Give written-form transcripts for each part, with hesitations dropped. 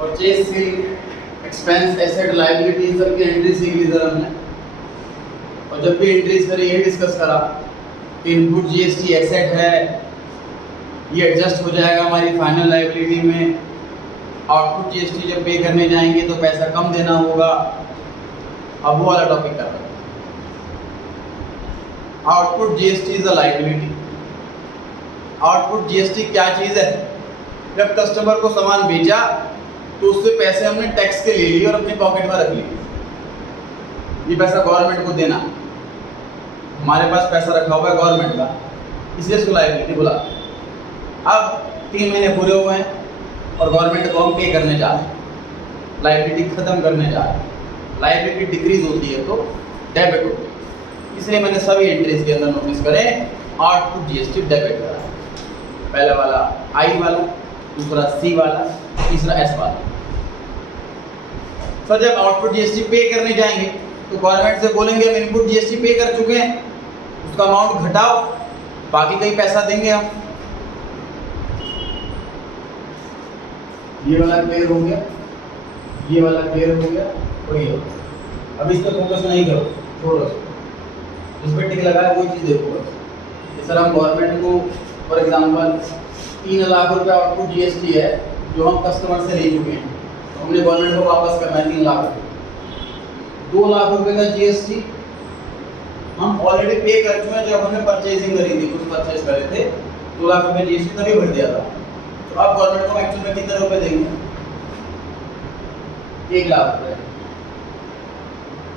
Purchase sale expense asset liability इन सब की entry सीख ली सर हमने। और जब भी एंट्रीज करी ये डिस्कस करा कि इनपुट जीएसटी एसेट है, ये एडजस्ट हो जाएगा हमारी फाइनल लायबिलिटी में। आउटपुट जीएसटी जब पे करने जाएंगे तो पैसा कम देना होगा। अब वो वाला टॉपिक कर रहे हैं। Output GST is a liability. Output GST क्या चीज है? जब कस्टमर को सामान बेचा तो उससे पैसे हमने टैक्स के ले लिए और अपने पॉकेट में रख लिए। ये पैसा गवर्नमेंट को देना, हमारे पास पैसा रखा हुआ है गवर्नमेंट का, इसलिए इसको लायबिलिटी बोला। अब 3 महीने पूरे हुए हैं और गवर्नमेंट को हम पे करने जा रहे हैं, लायबिलिटी खत्म करने जा रहे हैं। लायबिलिटी डिक्रीज होती है तो डेबिट होती है, इसलिए मैंने सभी एंट्रीज के अंदर नोटिस करें आउटपुट जीएसटी डेबिट करा। पहला वाला आई वाला, दूसरा सी वाला, तीसरा एस वाला। सर जब आउटपुट जीएसटी पे करने जाएंगे तो गवर्नमेंट से बोलेंगे हम इनपुट जीएसटी पे कर चुके हैं, उसका अमाउंट घटाओ, बाकी कहीं पैसा देंगे हम। ये वाला क्लियर हो गया, ये वाला क्लियर हो गया और ये हो गया। अब इस पर फोकस नहीं करो, छोड़ो इसको। जिस पर टिक लगा है वही चीज़ देखो बस। सर हम गवर्नमेंट को फॉर एग्जांपल 3 लाख रुपए आउटपुट जीएसटी है जो हम कस्टमर से ले चुके हैं, तो हमने गवर्नमेंट को वापस करना है 3 लाख रुपए। 2 लाख रुपए का जीएसटी हम ऑलरेडी पे कर चुके हैं जब हमने परचेजिंग करी थी, कुछ परचेज करे थे। 2 लाख रुपए जीएसटी तभी भर दिया था। तो आप गवर्नमेंट को एक्चुअल में कितने रुपए देंगे? 1 लाख रुपए।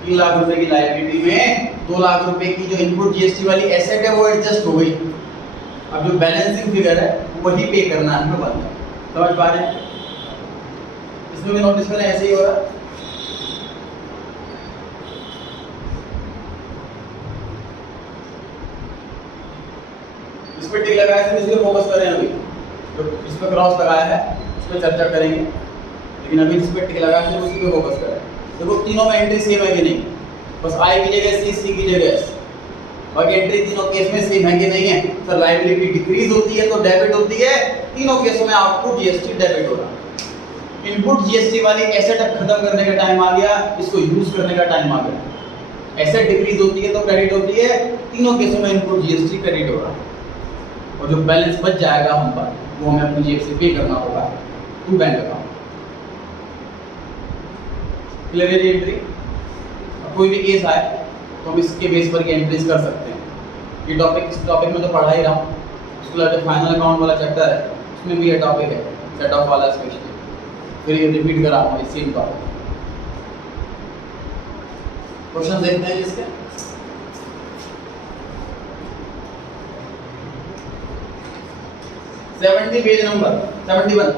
3 लाख रुपए की लायबिलिटी में 2 लाख रुपए की जो इनपुट जीएसटी वाली एसेट है वो एडजस्ट हो गई। अब जो बैलेंसिंग फिगर है वही पे करना है हमें बनता है। समझ पा रहे हैं? इसमें भी नोटिस करें ऐसे ही हो रहा है। इस पर टिक लगाया है, इस पर फोकस करें। अभी तो इस पर क्रॉस लगाया है उस पर चर्चा करेंगे, लेकिन अभी इस पर टिक लगाया है उसी पे फोकस करें। देखो तीनों में एंट्री सेम है कि नहीं? बस आई की जगह सी, सी की जगह एस। बाकी एंट्री तीनों केस में सेम है कि नहीं है? सर लायबिलिटी डिक्रीज होती है तो डेबिट होती है, तीनों केसों में आउटपुट जीएसटी डेबिट हो रहा है। इनपुट जीएसटी वाली एसेट अब खत्म करने का टाइम आ गया, इसको यूज करने का टाइम आ गया। एसेट डिक्रीज होती है तो क्रेडिट होती है, तीनों केसों में इनपुट जीएसटी क्रेडिट हो रहा है। और जो बैलेंस बच जाएगा हम पर वो हमें अपनी जेब से पे करना होगा टू बैंक अकाउंट। क्लियर है एंट्री? कोई भी केस आए तो हम इसके बेस पर की एंट्रीज कर सकते हैं। ये टॉपिक इस टॉपिक में तो पढ़ा ही रहा हूँ, उसके बाद जो फाइनल अकाउंट वाला चैप्टर है उसमें भी ये टॉपिक है, सेट ऑफ वाला स्पेशली। फिर ये रिपीट करा हूँ इस सेम टॉपिक। क्वेश्चन देखते हैं इसके। पेज नंबर 71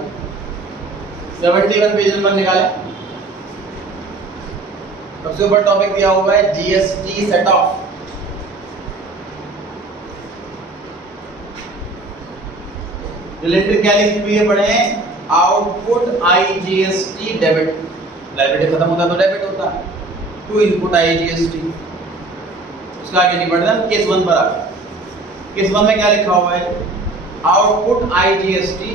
पेज नंबर निकाले। सबसे ऊपर टॉपिक दिया हुआ है जीएसटी सेट ऑफ। एंट्री क्या लिखी हुई है पढ़े? Output IGST debit. लायबिलिटी खत्म होता है तो डेबिट होता है टू इनपुट आईजीएसटी। उसका आगे नहीं बढ़ना, केस 1 पर आ गए। केस 1 में क्या लिखा हुआ है? आउटपुट आईजीएसटी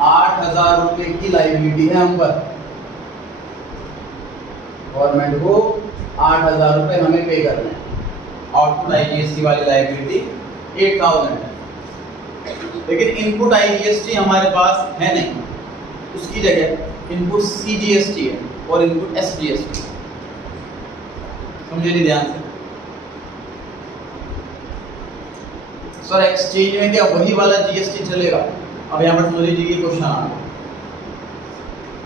8,000 रुपए की लायबिलिटी है हम पर। गवर्नमेंट को 8,000 रुपए हमें पे करने हैं। आउटपुट आईजीएसटी वाली लायबिलिटी 8,000 है, लेकिन इनपुट आईजीएसटी हमारे पास है नहीं, उसकी जगह इनपुट सीजीएसटी है और इनपुट एसजीएसटी। समझे नहीं ध्यान से? सर एक्सचेंज में क्या वही वाला जीएसटी चलेगा? अब यहाँ पर समझ लीजिए क्वेश्चन आ गया।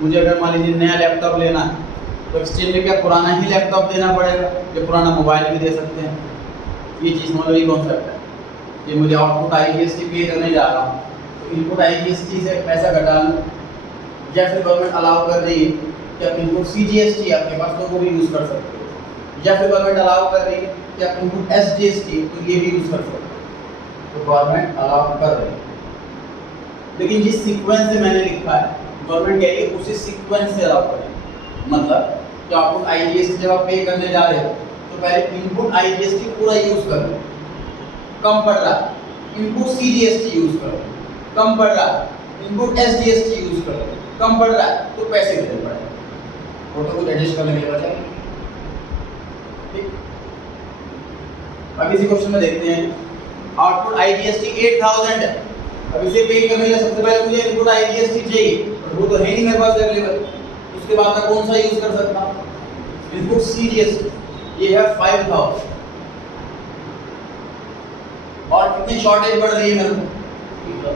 मुझे अगर मान लीजिए नया लैपटॉप लेना है तो एक्सचेंज में क्या पुराना ही लैपटॉप देना पड़ेगा? या पुराना मोबाइल भी दे सकते हैं? ये चीज़ मतलब ये कॉन्सेप्ट है कि मुझे आउटपुट आईजीएसटी पे करने जा रहा हूँ तो इनपुट आईजीएसटी से पैसा घटा लूँ, या फिर गवर्नमेंट अलाउ कर रही है कि आप इनपुट सीजीएसटी आपके पास तो वो भी यूज़ कर सकते हो, या फिर गवर्नमेंट अलाउ कर रही है कि आप इनपुट एसजीएसटी तो ये भी यूज़ कर सकते हो। तो गवर्नमेंट अलाउ कर रही है, लेकिन जिस सीक्वेंस से मैंने लिखा है गवर्नमेंट कह रही है उसी सीक्वेंस से अलाउ करें। मतलब कि आउटपुट आईजीएसटी जब आप पे करने जा रहे हो तो पहले इनपुट आईजीएसटी पूरा यूज कर कम पड़ रहा, इनपुट सीजीएसटी यूज करो कम पड़ रहा, इनपुट एसजीएसटी यूज कर लो, कम पड़ रहा है तो पैसे देने पड़ेंगे, फोटो को एडजस्ट करने के लिए बचाएंगे। ठीक, अब इसी क्वेश्चन में देखते हैं आउटपुट आईजीएसटी 8000 है। अब इसे पे करने के लिए सबसे पहले मुझे इनपुट आईजीएसटी चाहिए, वो तो है नहीं मेरे पास अवेलेबल। उसके बाद मैं कौन सा यूज कर सकता हूं? इनपुट सीजीएसटी, ये है 5000 और कितनी शॉर्टेज बढ़ रही है मेरे को?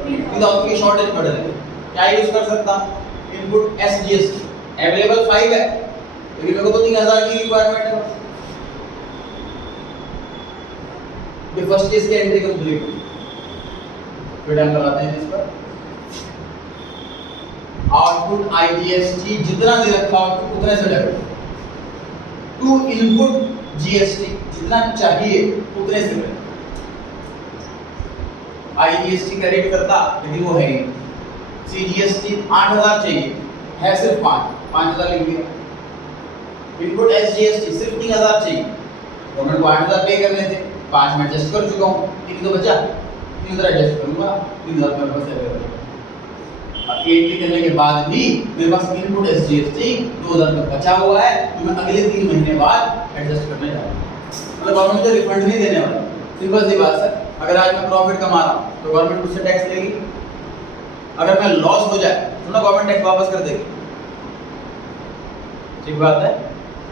3000 की शॉर्टेज बढ़ रही है। क्या यूज कर सकता हूं? इनपुट एसजीएसटी, अवेलेबल 5 है लेकिन मेरे को तो 3000 की रिक्वायरमेंट है। ये फर्स्ट केस की एंट्री कंप्लीट हुई, फिर हम लगाते हैं इस पर आउटपुट आईजीएसटी जितना दे रखा हो उतने से डेबिट, टू इनपुट जीएसटी जितना चाहिए उतने से डेबिट। आईजीएसटी क्रेडिट करता लेकिन वो है नहीं, सीजीएसटी 8000 चाहिए, है सिर्फ 5000 लिख दिया। इनपुट एसजीएसटी सिर्फ 3000 चाहिए, गवर्नमेंट को 8000 पे करने थे, 5 में एडजस्ट कर चुका हूँ, 3 तो बचा, 3000 एडजस्ट करूंगा, 3000 मेरे पास अवेलेबल है। अब एंट्री करने के बाद भी मेरे पास इनपुट एसजीएसटी 2000 का बचा हुआ है, तो मैं अगले 3 महीने बाद एडजस्ट करने जा रहा हूँ। मतलब गवर्नमेंट मुझे रिफंड नहीं देने वाला। सिंपल सी बात सर, अगर आज मैं प्रॉफिट कमा रहा हूँ तो गवर्नमेंट मुझसे टैक्स लेगी, अगर मैं लॉस हो जाए तो ना गवर्नमेंट टैक्स वापस कर देगी। ठीक बात है।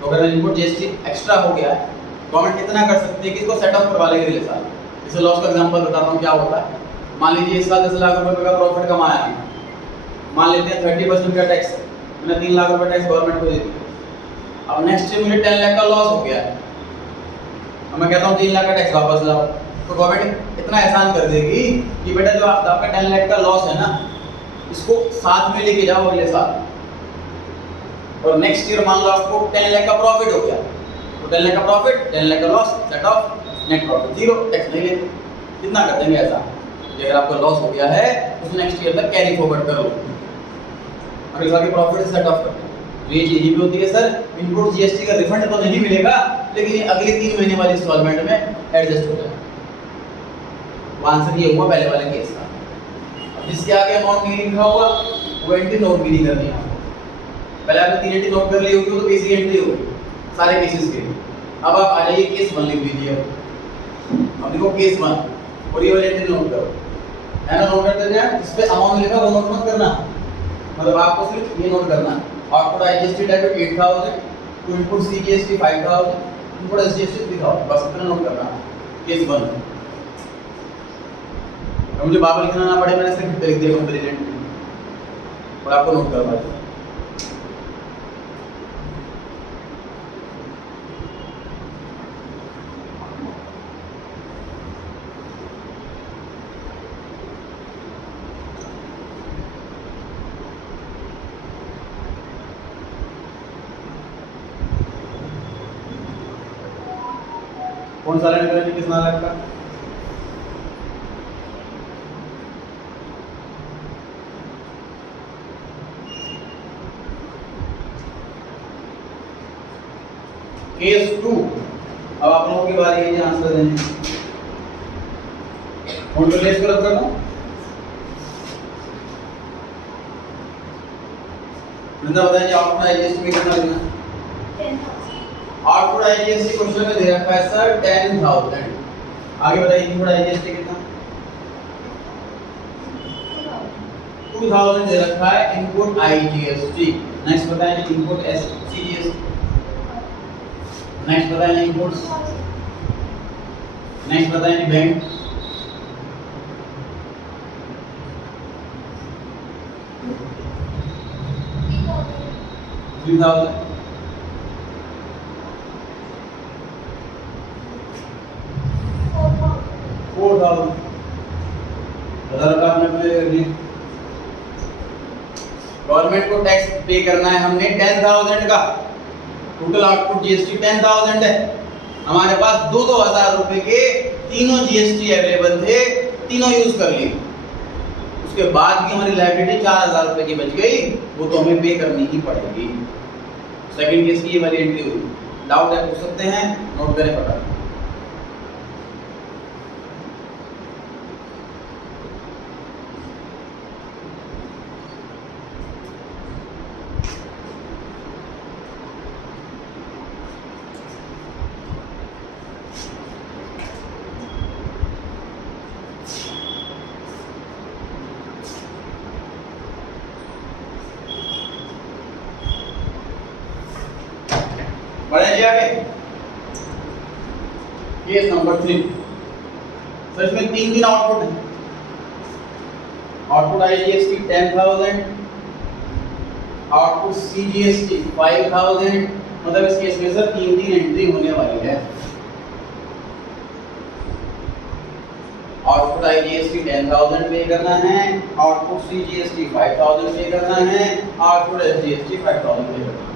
तो अगर इनपुट जीएसटी एक्स्ट्रा हो गया, गवर्नमेंट कितना कर सकती है कि इसको सेट ऑफ करवा लेगी अगले साल। जैसे लॉस का एग्जांपल बताता हूँ क्या होता है। मान लीजिए इस साल 10 लाख रुपए का प्रॉफिट कमाया है, मान लेते हैं 30% का टैक्स, मैंने 3 लाख रुपए टैक्स गवर्नमेंट को दे दिया। अब नेक्स्ट ईयर मुझे 10 लाख का लॉस हो गया है, अब मैं कहता हूँ 3 लाख का टैक्स वापस लाओ, तो गवर्नमेंट इतना एहसान कर देगी कि बेटा जो आपका 10 लाख का लॉस है ना, इसको साथ में लेके जाओ अगले साल, और नेक्स्ट ईयर मान लो आपको 10 लाख का प्रॉफिट हो गया, तो 10 लाख का प्रॉफिट, 10 लाख का loss, set of, net profit zero, tax नहीं लेते। कितना कर देंगे ऐसा कि अगर आपका लॉस हो गया है तो नेक्स्ट ईयर तक कैरी फॉरवर्ड कर लो, अगले साल के प्रॉफिट से सेट ऑफ कर दो। तो ये चीज भी होती है सर, इनपुट जीएसटी का रिफंड तो नहीं मिलेगा लेकिन ये अगले 3 महीने वाली इंस्टॉलमेंट में एडजस्ट हो जाएगा। आंसर ये हुआ पहले वाले केस का। अब जिसके आगे अमाउंट नहीं लिखा होगा वो एंट्री नोट भी नहीं करनी है। पहले आपने 3 एंट्री नोट कर ली होगी तो बेसिक एंट्री होगी सारे केसेस के लिए। अब आप आ जाइए केस 1 लिख दीजिए। अब देखो केस 1 और ये वाली एंट्री नोट करो, है ना, नोट करते जाए, इस पे अमाउंट लिखा वो नोट मत करना, मतलब आपको सिर्फ ये नोट करना है output IGST debit 8000, to input CGST 5000, input SGST 3000, बस इतना नोट करना है केस 1। अब मुझे बाबा लिखना ना पड़े, मैंने सिर्फ लिख दिया कंप्लीट और आपको नोट करवा दिया। कौन सा लाइन करेंगे किस नाम का? केस 2। अब आप लोगों की बारी है आंसर देने। नोट कर लेस कर दो। नंदा बताइए आउटपुट आईजीएसटी कितना लेना? 10,000। आउटपुट आईजीएसटी क्वेश्चन में दे रखा है सर 10,000। आगे बताइए इनपुट आईजीएसटी कितना? 2,000 दे रखा है इनपुट आईजीएसटी। नेक्स्ट बताइए इनपुट एसजीएसटी। नेक्स्ट बताइए इनपुट्स। नेक्स्ट बताइए बैंक। $3,000। 4,000। 1000 का हमने पे कर दिया। गवर्नमेंट को टैक्स पे करना है हमने 10,000 का। टोटल आउटपुट जीएसटी 10,000 है। हमारे पास 2,000 रुपए के तीनों जीएसटी अवेलेबल थे, तीनों यूज कर लिए। उसके बाद भी हमारी लायबिलिटी 4,000 रुपए की बच गई, वो तो हमें पे करनी ही पड़ेगी। सेकंड केस की ये वाली एंट्री हुई। डाउट है पूछ सकते हैं, नोट करें फटाफट। आगे केस नंबर 3। तो इसमें 3 दिन आउटपुट है। Output IGST 10,000, output CGST 5,000। मतलब इस केस में सर 3 एंट्री होने वाली है। आउटपुट आईजीएसटी 10,000 पे करना है, आउटपुट सीजीएसटी 5,000 पे करना है, आउटपुट एसजीएसटी 5,000 पे करना है।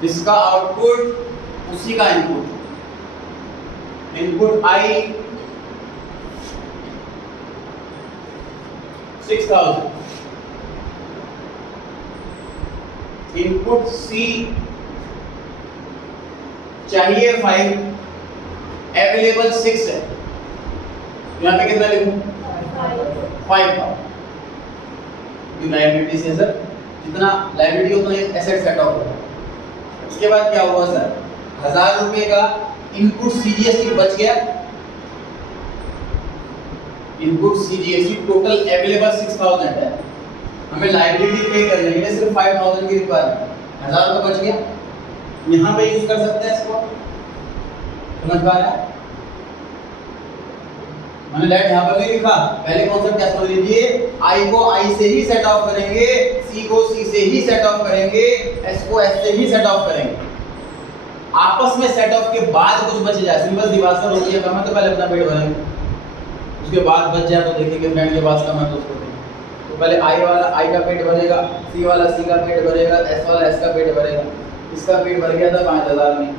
जिसका आउटपुट उसी का इनपुट। इनपुट आई 6,000, इनपुट सी चाहिए 5, अवेलेबल 6 है। यहाँ पे कितना लिखूं? 5 का। लायबिलिटी से सर जितना लायबिलिटी उतना एसेट सेट ऑफ होगा। उसके बाद क्या हुआ सर, 1000 रुपए का इनपुट सीजीएसटी बच गया। इनपुट सीजीएसटी टोटल अवेलेबल 6,000 है। हमें लायबिलिटी पे करने के लिए सिर्फ 5,000 की रिक्वायरमेंट, 1000 रुपए बच गया। यहाँ पे यूज कर सकते हैं इसको। समझ पा रहे हैं? मैंने लाइट यहाँ पर नहीं लिखा। पहले कॉन्सेप्ट क्या समझ लीजिए, आई को आई से ही सेट ऑफ करेंगे, सी को सी से ही सेट ऑफ करेंगे, एस को एस से ही सेट ऑफ करेंगे। आपस में सेट ऑफ के बाद कुछ बच जाए, सिंपल दिवासर होती है कम है तो पहले अपना पेट भरेंगे, उसके बाद बच जाए तो देखेंगे फ्रेंड के पास कम है तो उसको देंगे। तो पहले आई वाला आई का पेट भरेगा, सी वाला सी का पेट भरेगा, एस वाला एस का पेट भरेगा। इसका पेट भर गया था 5,000 में,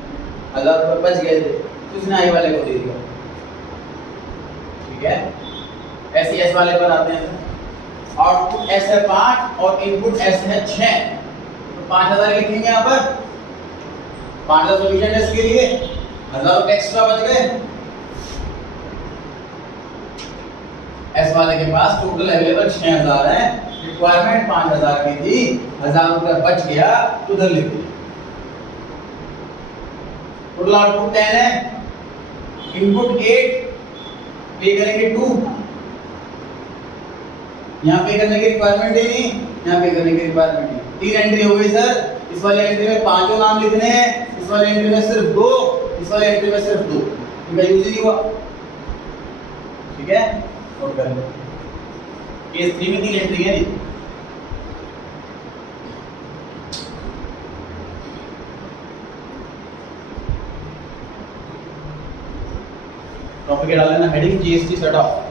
1000 रुपये बच गए थे तो उसने आई वाले को दे दिया। ठीक है, ऐसे एस वाले पर आते हैं। आउटपुट एस है 5 और इनपुट एस है 6, तो 5,000 लिखेंगे यहाँ पर। 5,000 सॉल्यूशन है इसके लिए, 1000 रुपये एक्स्ट्रा बच गए। एस वाले के पास टोटल अवेलेबल 6,000 है, रिक्वायरमेंट 5,000 की थी, 1000 रुपये बच गया तो उधर लिख दिया। टोटल आउटपुट 10 है, इनपुट 8, पे करेंगे 2। यहाँ पे करने की रिक्वायरमेंट ही नहीं, यहाँ पे करने की रिक्वायरमेंट नहीं। 3 एंट्री हो गई सर। इस वाली एंट्री में 5 नाम लिखने हैं, इस वाली एंट्री में सिर्फ 2, इस वाली एंट्री में सिर्फ 2। इनका यूज ही नहीं हुआ। ठीक है, नोट कर लो। केस 3 में 3 एंट्री है जी। टॉपिक डाल लेना हेडिंग जीएसटी सेट ऑफ।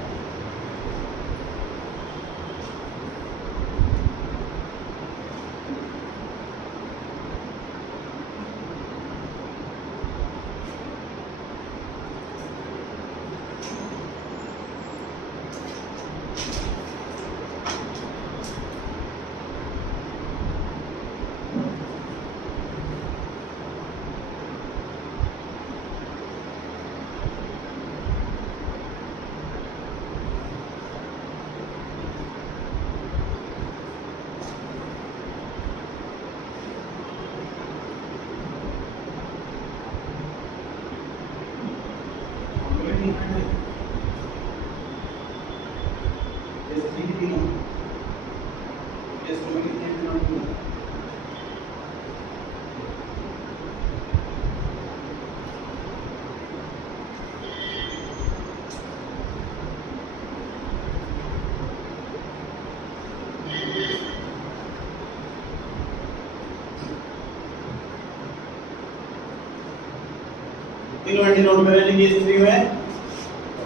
तीनों एंट्री नोट कर लीजिए। केस 3 में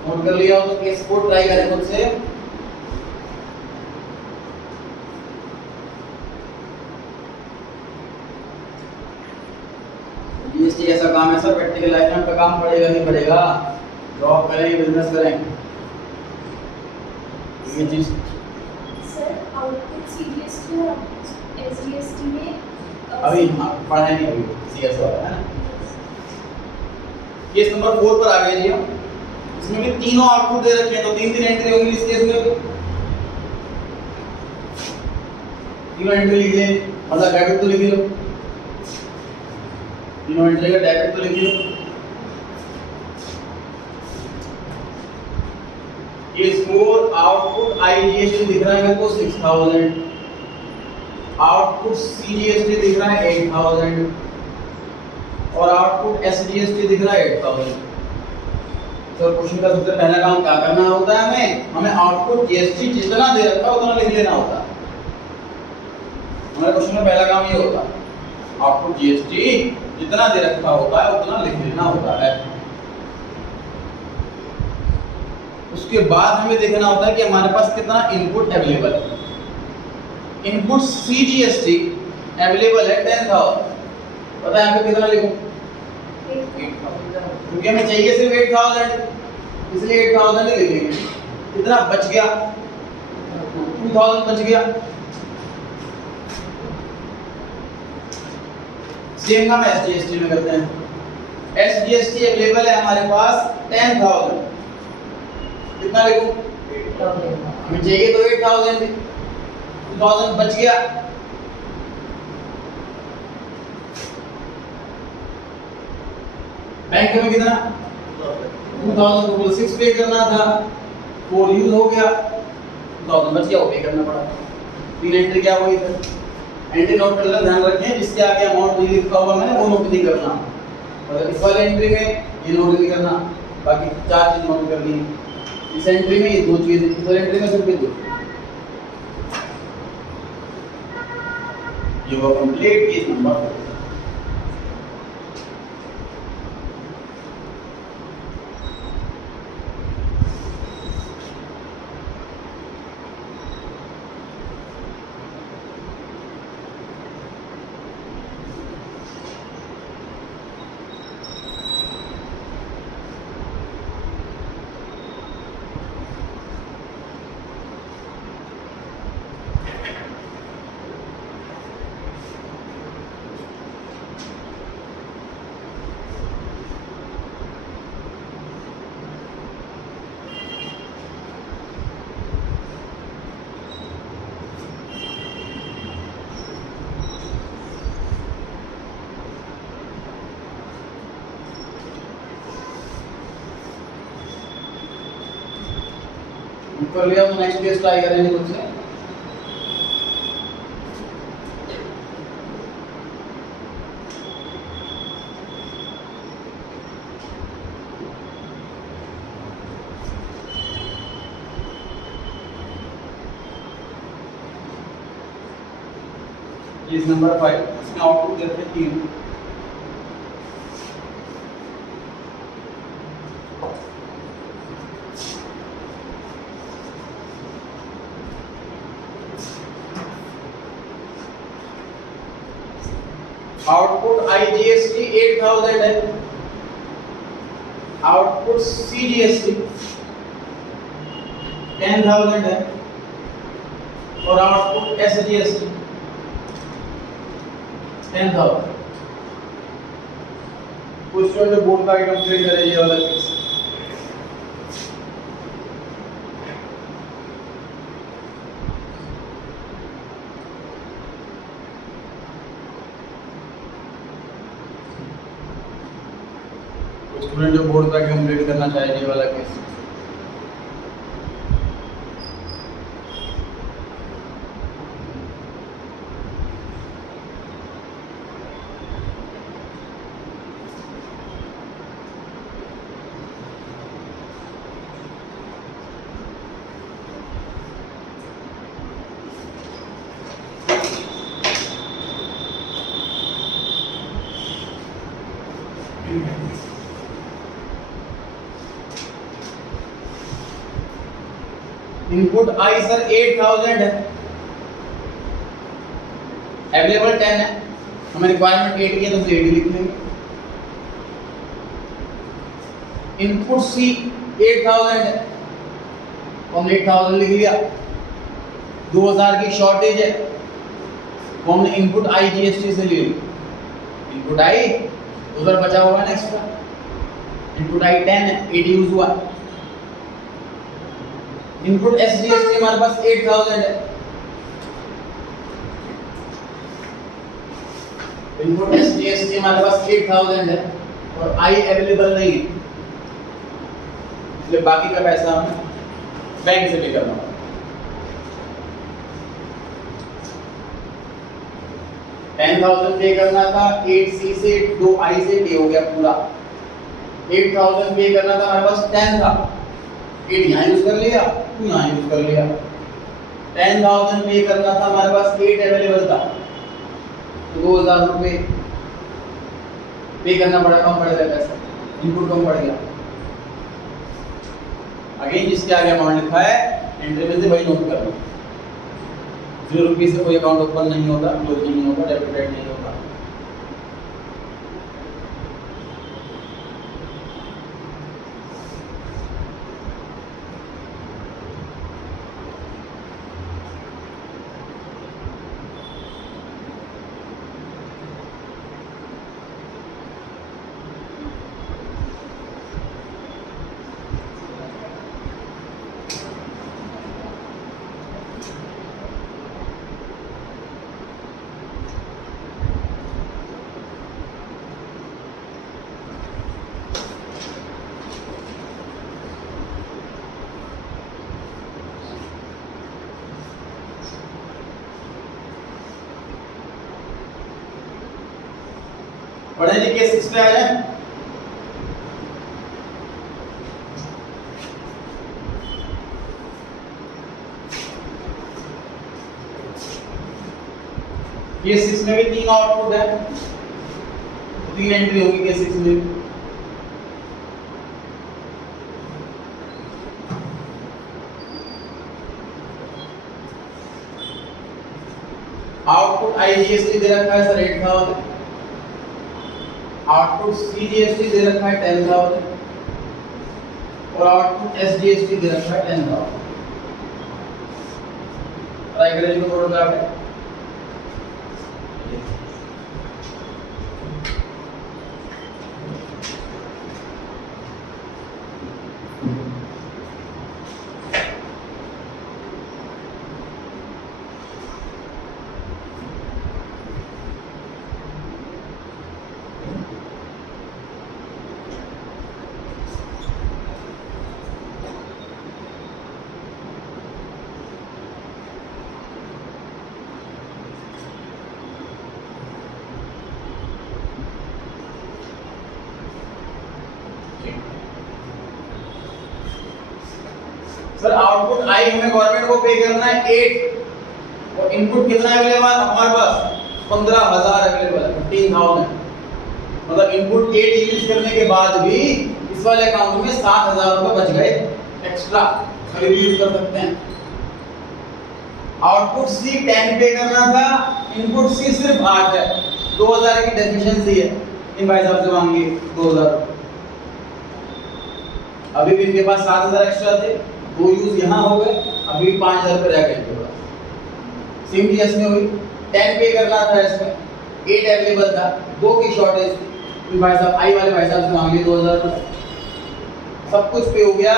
नोट कर लिया तो केस 4 ट्राई करें खुद से। जीएसटी ऐसा काम है सर, प्रैक्टिकल लाइफ में काम पड़ेगा ही पड़ेगा। जॉब करेंगे, बिजनेस करेंगे, ये चीज। सर आउटपुट सीजीएसटी और एसजीएसटी में अभी पढ़ाई नहीं, अभी सीएस वाला है ना। केस नंबर 4 पर आ गए जी हम। इसमें भी तीनों आउटपुट दे रखे हैं, तो 3 एंट्री होंगी इस केस में। तीनों एंट्री लिख लें, मतलब डेबिट तो लिख लो, तीनों एंट्री का डेबिट तो लिख लो। केस 4 आउटपुट आईजीएसटी दिख रहा है मेरे को 6,000, आउटपुट सीजीएसटी दिख रहा है 8000 और आउटपुट एसजीएसटी दिख रहा है 8000। तो क्वेश्चन का सबसे पहला काम क्या करना होता है, हमें आउटपुट जीएसटी जितना दे रखा है उतना लिख लेना होता है। हमारे क्वेश्चन का पहला काम ये होता है, आउटपुट जीएसटी जितना दे रखा होता है उतना लिख लेना होता है। उसके बाद हमें देखना होता है कि हमारे पास कितना इनपुट अवेलेबल है। इनपुट सीजीएसटी अवेलेबल है 10,000। पता है यहाँ पे कितना लिखूं? 8,000, क्योंकि हमें चाहिए सिर्फ 8,000, इसलिए 8,000 ही लिखेंगे। कितना बच गया? 2,000 बच गया। सेम काम एसजीएसटी में करते हैं। एसजीएसटी अवेलेबल है हमारे पास 10,000। कितना लिखूं? 8,000। हमें चाहिए तो 8,000, 2,000 बच गया। बैंक में कितना? 2,000 को 6 पे करना था, 4 यूज हो गया, 2,000 बच गया, वो पे करना पड़ा। 3 एंट्री क्या हुई इधर? एंट्री नोट कर लेना, ध्यान रखें जिसके आगे अमाउंट नहीं लिखा हुआ मैंने वो नोट नहीं करना। और इस वाले एंट्री में ये नोट नहीं करना, बाकी 4 चीज नोट करनी है। इस एंट्री में ये 2 चीज, इस वाले एंट्री में सिर्फ ये 2। ये वो कंप्लीट केस नंबर 4। कर लिया तो नेक्स्ट केस ट्राई करेंगे तुमसे। केस नंबर 5, इसमें आउटपुट देते हैं 3। आउटपुट आईजीएसटी 8,000 है, आउटपुट सीजीएसटी 10,000 है और आउटपुट एसजीएसटी 10,000। कुछ जो बोर्ड का कंप्लीट करें ये वाला केस। स्टूडेंट जो बोर्ड का कंप्लीट करना चाहे ये वाला केस। इनपुट आई सर 8,000 है, अवेलेबल 10 है, हमें रिक्वायरमेंट 8 की है तो 8 ही लिख लेंगे। इनपुट सी 8,000 है, हमने 8,000 लिख लिया। 2,000 की शॉर्टेज है तो हमने इनपुट आई जीएसटी से ले ली। इनपुट आई उधर बचा हुआ है ना एक्स्ट्रा, इनपुट आई 10 है, 8 यूज हुआ। इनपुट एसजीएसटी हमारे पास 8,000 है, इनपुट एसजीएसटी हमारे पास 8,000 है और आई अवेलेबल नहीं है, इसलिए बाकी का पैसा हमें बैंक से पे करना होगा। 10,000 पे करना था, 8C से 2I से पे हो गया पूरा। 8,000 पे करना था, हमारे पास 10 था, 8 यहाँ यूज कर लिया, 2 यहाँ यूज कर लिया। 10,000 पे करना था, हमारे पास 8 अवेलेबल था, तो 2,000 रुपये पे करना पड़ा, कम पड़ गया पैसा, इनपुट कम पड़ गया। अगेन जिसके आगे अमाउंट लिखा है एंट्री में से वही नोट करना। 0 रुपये से कोई अकाउंट ओपन नहीं होता, क्लोज नहीं होता, डेबिट क्रेडिट नहीं होता। पढ़े जी केस 6 पे आ जाए। केस 6 में भी 3 आउटपुट है, 3 एंट्री होगी केस 6 में। आउटपुट IGST दे रखा है सर 8,000, आउटपुट CGST दे रखा है 10,000 और आउटपुट SGST दे रखा है 10,000। ट्राई करें इसको थोड़ा सा। सर आउटपुट आई हमें गवर्नमेंट को पे करना है 8 और इनपुट कितना अवेलेबल हमारे पास 15,000 अवेलेबल है, 15,000। मतलब इनपुट 8 यूज करने के बाद भी इस वाले अकाउंट में 7,000 रुपए बच गए एक्स्ट्रा, अगर यूज कर सकते हैं। आउटपुट सी 10 पे करना था, इनपुट सी सिर्फ 8 है, 2,000 की डेफिशिएंसी है, इन भाई साहब से मांगी 2,000। अभी भी इनके पास 7,000 एक्स्ट्रा थे, 2 यूज यहाँ हो गए, अभी 5,000 रुपए रह गए इनके पास। सेम चीज इसमें हुई, 10 पे करना था, इसमें 8 अवेलेबल था, 2 की शॉर्टेज थी, भाई साहब आई वाले भाई साहब से मांग लिए 2,000 रुपए, सब कुछ पे हो गया,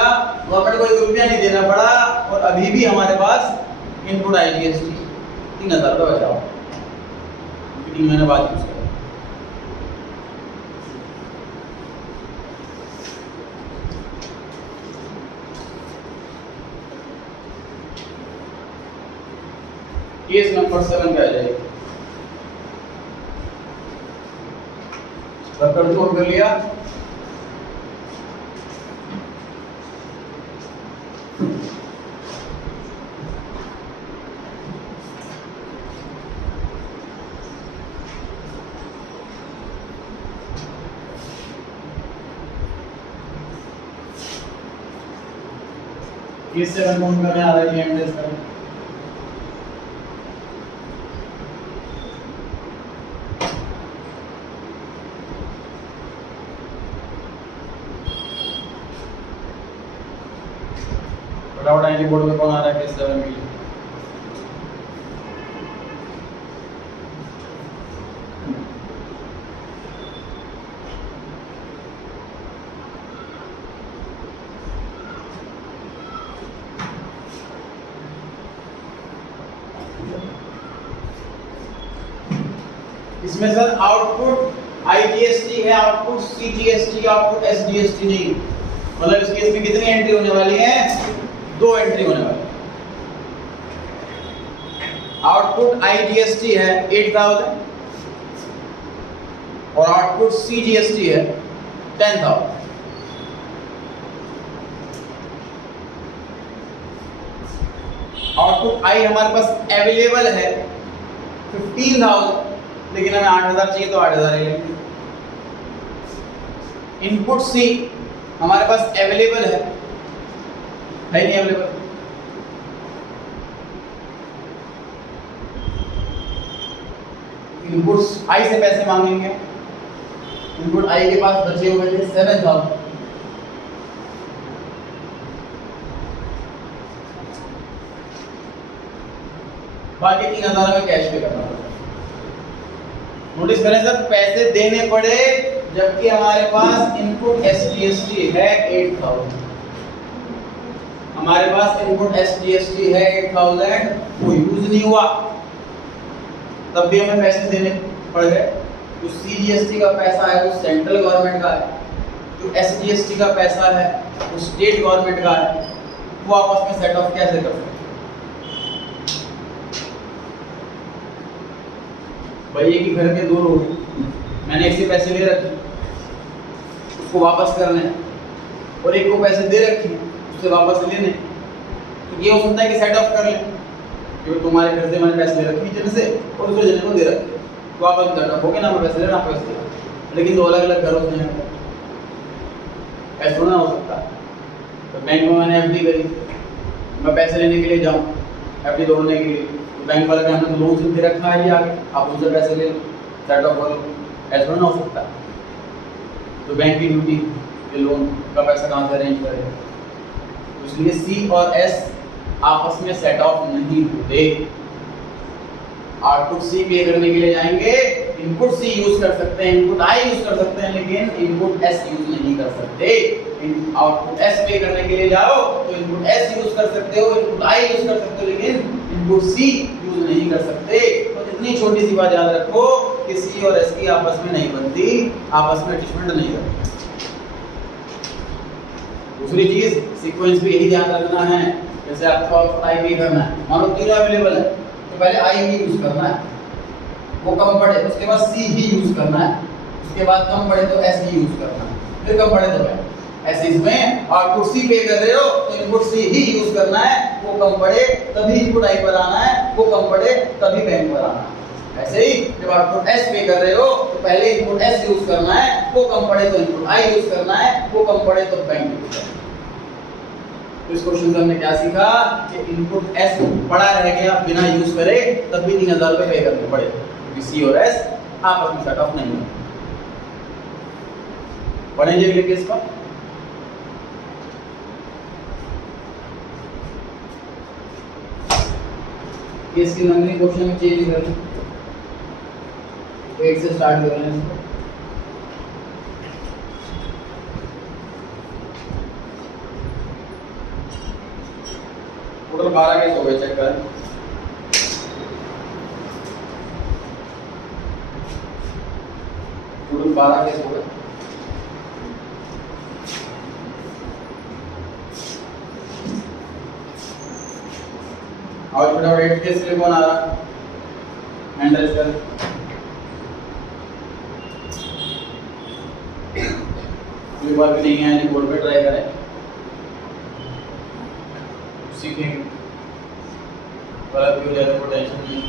गवर्नमेंट को 1 रुपया नहीं देना पड़ा और अभी भी हमारे पास इनपुट IGST 3,000 रुपये बचा हुआ, 3 महीने बाद यूज करें। केस नंबर 7 पे आ जाइए। सर्कल नोट कर लिया। केस 7 नोट करने आ रहा है एंट्रीज करें। फटाफट आइए बोर्ड में कौन आ रहा है केस 7 के लिए। इसमें सर आउटपुट IGST है, आउटपुट CGST, आउटपुट SGST नहीं। मतलब इस केस में कितनी एंट्री होने वाली है? 2 एंट्री होने वाली। आउटपुट IGST है 8,000 और आउटपुट CGST है 10,000। आउटपुट आई हमारे पास अवेलेबल है 15,000, लेकिन हमें 8,000 चाहिए तो 8,000 ले लेंगे। इनपुट सी हमारे पास अवेलेबल है नहीं अवेलेबल? इनपुट आई से पैसे मांगेंगे। इनपुट आई के पास बचे हुए थे 7,000, बाकी 3,000 में कैश पे करना पड़ेगा। नोटिस करें सर, पैसे देने पड़े जबकि हमारे पास इनपुट SGST है 8,000। हमारे पास इनपुट SGST है 8,000, वो यूज नहीं हुआ, तब भी हमें पैसे देने पड़ गए। जो CGST का पैसा है वो सेंट्रल गवर्नमेंट का है, जो SGST का पैसा है वो स्टेट गवर्नमेंट का है, वो आपस में सेट ऑफ कैसे कर सकते? भाई एक ही घर के दो लोग हैं, मैंने एक से पैसे ले रखे, उसको वापस करने हैं, और एक को पैसे दे रखे उससे वापस लेने, तो ये हो सकता है कि सेट ऑफ कर लें कि तुम्हारे घर से मैंने पैसे ले रखे जन से और दूसरे जने को दे रखे, तो वापस सेट ऑफ हो गया ना, मैं पैसे ले रहा हूं पैसे, लेकिन दो अलग अलग घरों से हैं, ऐसा थोड़ा ना हो सकता। तो बैंक में मैंने FD करी, मैं पैसे लेने के लिए जाऊँ FD तोड़ने के लिए, बैंक वाले ने हमने लोन से दे रखा है ये आगे, आप उनसे पैसे ले लो, सेट ऑफ करो, ऐसा ना हो सकता। तो बैंक की ड्यूटी ये लोन का पैसा कहाँ से अरेंज करेगा? तो इसलिए C और S आपस में सेट ऑफ नहीं होते। आउटपुट C पे करने के लिए जाएंगे, इनपुट C यूज कर सकते हैं, इनपुट I यूज कर सकते हैं, लेकिन इनपुट S यूज नहीं कर सकते। आउटपुट S पे करने के लिए जाओ तो इनपुट S यूज कर सकते हो, इनपुट I यूज कर सकते हो, लेकिन इनपुट C यूज नहीं कर सकते। तो इतनी छोटी सी बात याद रखो कि C और S की आपस में नहीं बनती, आपस में अटैचमेंट नहीं करती। दूसरी चीज सीक्वेंस पे यही ध्यान रखना है, जैसे आपको I पे करना है, मानो तीनों अवेलेबल है तो पहले I ही यूज करना है, वो कम पड़े तो उसके बाद C ही यूज करना है, उसके बाद कम पड़े तो S ही यूज करना है, फिर कम पड़े तो ऐसे इसमें आउटपुट C पे कर रहे हो तो इनपुट C ही यूज करना है, वो कम पड़े तभी इनपुट I पर आना है, वो कम पड़े तभी बैंक पर आना है। ऐसे ही जब आउटपुट S पे कर रहे हो तो पहले इनपुट S यूज करना है, वो कम पड़े तो इनपुट I यूज करना है, वो कम पड़े तो बैंक यूज करना है। तो इस क्वेश्चन से हमने क्या सीखा कि इनपुट S बड़ा रह गया बिना यूज करे तब भी 3,000 रुपए पे करने पड़े, क्योंकि C और S आपस में सेट ऑफ नहीं है। पढ़ेंगे अगले केस का। केस की नंबरिंग क्वेश्चन में चेंज कर लें, 8 से स्टार्ट कर रहे हैं इसको। टोटल 12 केस हो गए, चेक करें। टोटल 12 केस हो गए। और फटाफट 8 केस के लिए कौन आ रहा? हैंड रेज करें। कोई बात भी नहीं है, नहीं बोर्ड पे ट्राई करें, सीखेंगे, गलत भी हो जाए तो टेंशन नहीं।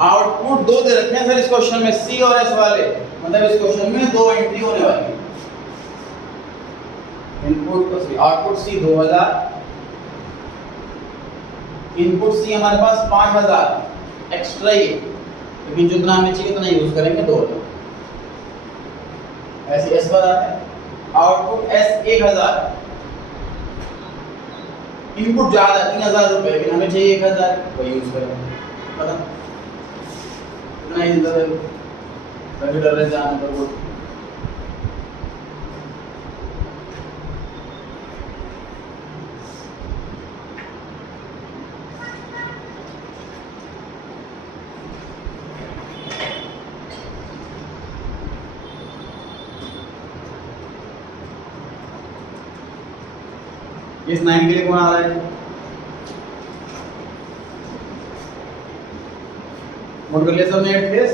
आउटपुट दो दे रखे हैं सर इस क्वेश्चन में, C और S वाले, मतलब इस क्वेश्चन में दो एंट्री होने वाली है। Input output C 2,000, input C हमारे पास 5,000 एक्स्ट्रा ही, लेकिन जितना हमें चाहिए उतना यूज करेंगे 2,000। ऐसे S पर आता है। आउटपुट S 1,000, इनपुट ज्यादा 3,000 रुपए, लेकिन हमें चाहिए 1,000, वो यूज करेंगे। पता इतना ही डर रहे जाने पर वो इस 9 के लिए कौन आ रहा है? नोट कर लिया सबने 8th केस।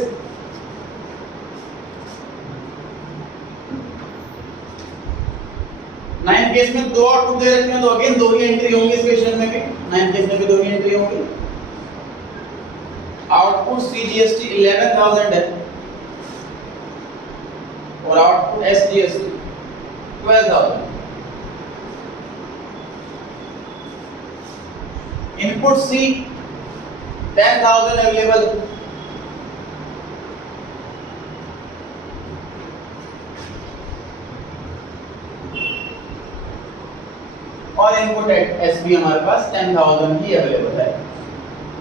नाइन्थ केस में दो आउटपुट दे रखे हैं तो अगेन दो ही एंट्री होंगी इस क्वेश्चन में भी। नाइन्थ केस में भी दो ही एंट्री होंगी। आउटपुट CGST 11,000 है और output SGST 12,000। Input C 10,000 available. और इनपुट SB हमारे पास 10,000 ही अवेलेबल है।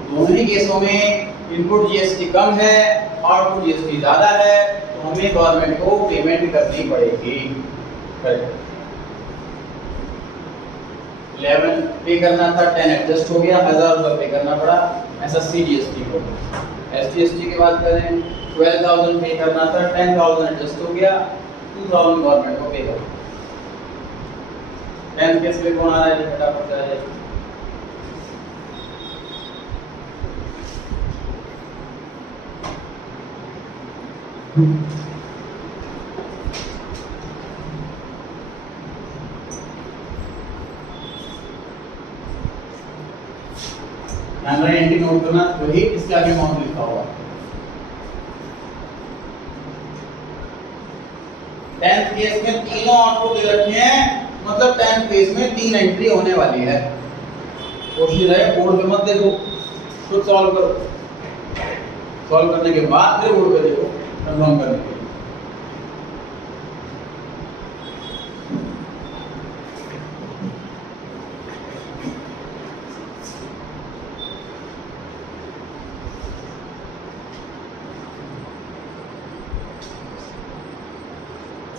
दोनों ही केसों में इनपुट GST कम है, आउटपुट GST ज्यादा है, तो हमें गवर्नमेंट को पेमेंट करनी पड़ेगी। 11 पे करना था, 10 एडजस्ट हो गया, 1000 रुपये पे करना पड़ा। ऐसा CGST को। SGST की बात करें, 12,000 पे करना था, 10,000 एडजस्ट हो गया, 2,000 गवर्नमेंट को पे करना। 10 केस में कौन आ रहा है? फटाफट आ जाए। एंट्री नोट करना, वही इसके आगे अमाउंट लिखा हुआ। 10th केस में तीनों आउटपुट दे रखे हैं, मतलब 10th केस में 3 एंट्री होने वाली है। कोशिश रहे बोर्ड पे मत देखो, खुद सॉल्व करो। सॉल्व करने के बाद फिर बोर्ड पे देखो कंफर्म करने के लिए।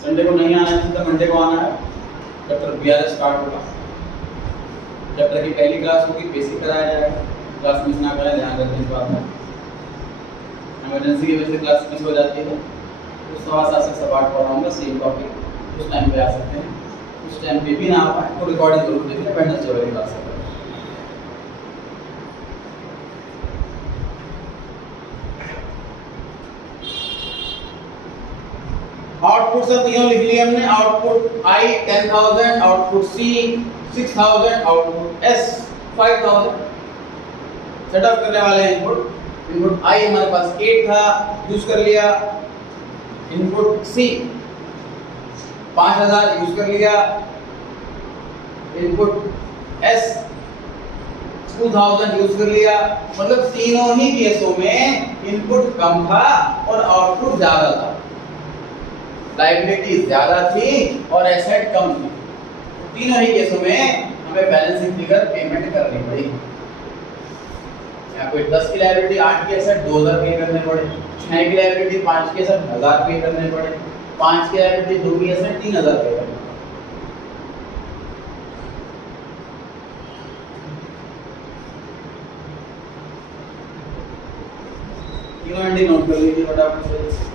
संडे को नहीं आना है तो मंडे को आना है। चैप्टर 12 स्टार्ट होगा। चैप्टर की पहली क्लास होगी, बेसिक कराया जाएगा। क्लास मिस ना करें, ध्यान रखें इस बात में। इमरजेंसी की वजह से क्लास मिस हो जाती है तो 7:15 से 8 पढ़ाऊंगा सेम टॉपिक। उस टाइम पे आ सकते हैं, उस टाइम पे भी ना आ पाए तो रिकॉर्डिंग जरूर देख लें, वेडनेसडे वाली क्लास है। आउटपुट सब तीनों लिख लिए हमने। Output I 10,000, output C 6,000, output S 5,000। Setup करने वाले हैं इनपुट। इनपुट I हमारे पास 8 था, यूज कर लिया। इनपुट C 5,000 यूज कर लिया। इनपुट S 2,000 यूज कर लिया। मतलब तीनों ही केसों में इनपुट कम था और आउटपुट ज्यादा था। लायबिलिटी ज्यादा थी और एसेट कम थी। तीनों ही केसों में हमें बैलेंसिंग फिगर पेमेंट करनी पड़ी। यहाँ कोई 10 की लायबिलिटी, 8 की एसेट 2,000 पे करने पड़े। 6 की लायबिलिटी, 5 की एसेट 1,000 पे करने पड़े। 5 की लायबिलिटी, 2 की एसेट 3,000 पे करने पड़े। तीनों एंट्री नोट कर लीजिए फटाफट से।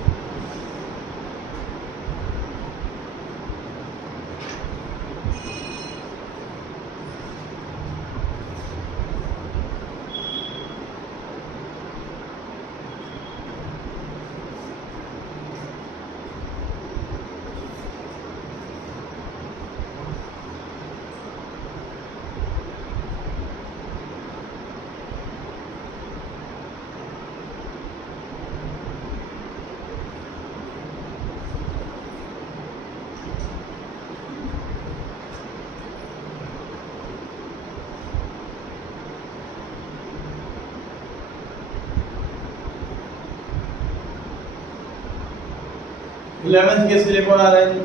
इलेवेंथ केस के लिए कौन आ रहा है जी?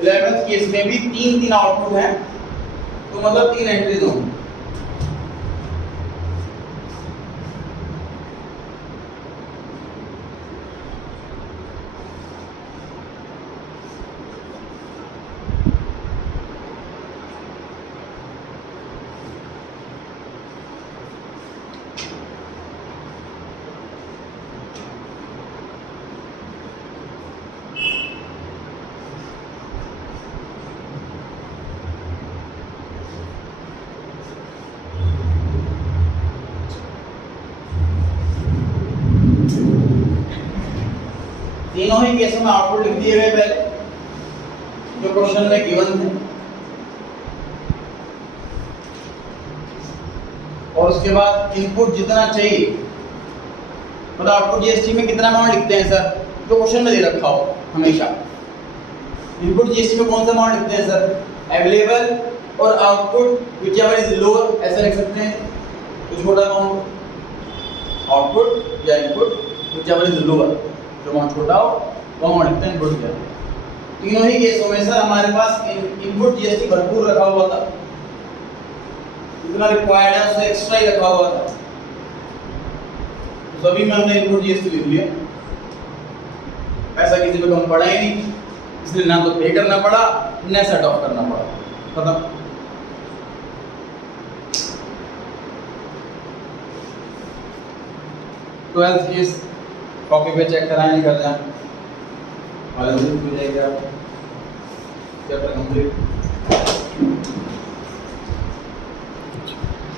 इलेवेंथ केस में भी 3 आउटपुट हैं, तो मतलब 3 एंट्रीज होंगी। तीनों ही केसों में आउटपुट लिख दिए गए पहले जो क्वेश्चन में गिवन थे, और उसके बाद इनपुट जितना चाहिए, मतलब आउटपुट जीएसटी में कितना अमाउंट लिखते हैं सर, जो क्वेश्चन में दे रखा हो हमेशा। इनपुट जीएसटी में कौन सा अमाउंट लिखते हैं सर, अवेलेबल और आउटपुट व्हिचएवर इज लोअर, ऐसा लिख सकते हैं। तो छोटा अमाउंट आउटपुट या इनपुट व्हिचएवर इज लोअर, जो अमाउंट छोटा हो वो अमाउंट लिखते हैं इनपुट क्या। तीनों ही केसों में सर हमारे पास इनपुट जीएसटी भरपूर रखा हुआ था, जितना रिक्वायर्ड है उससे एक्स्ट्रा ही रखा हुआ था, तो सभी में हमने इनपुट जीएसटी लिख लिया। पैसा किसी पे कम पड़ा ही नहीं, इसलिए ना तो पे करना पड़ा ना सेट ऑफ करना पड़ा, खत्म। ट्वेल्थ की कॉपी पे चेक कराएं, कर जाए वाले हो जाएगा चैप्टर कंप्लीट।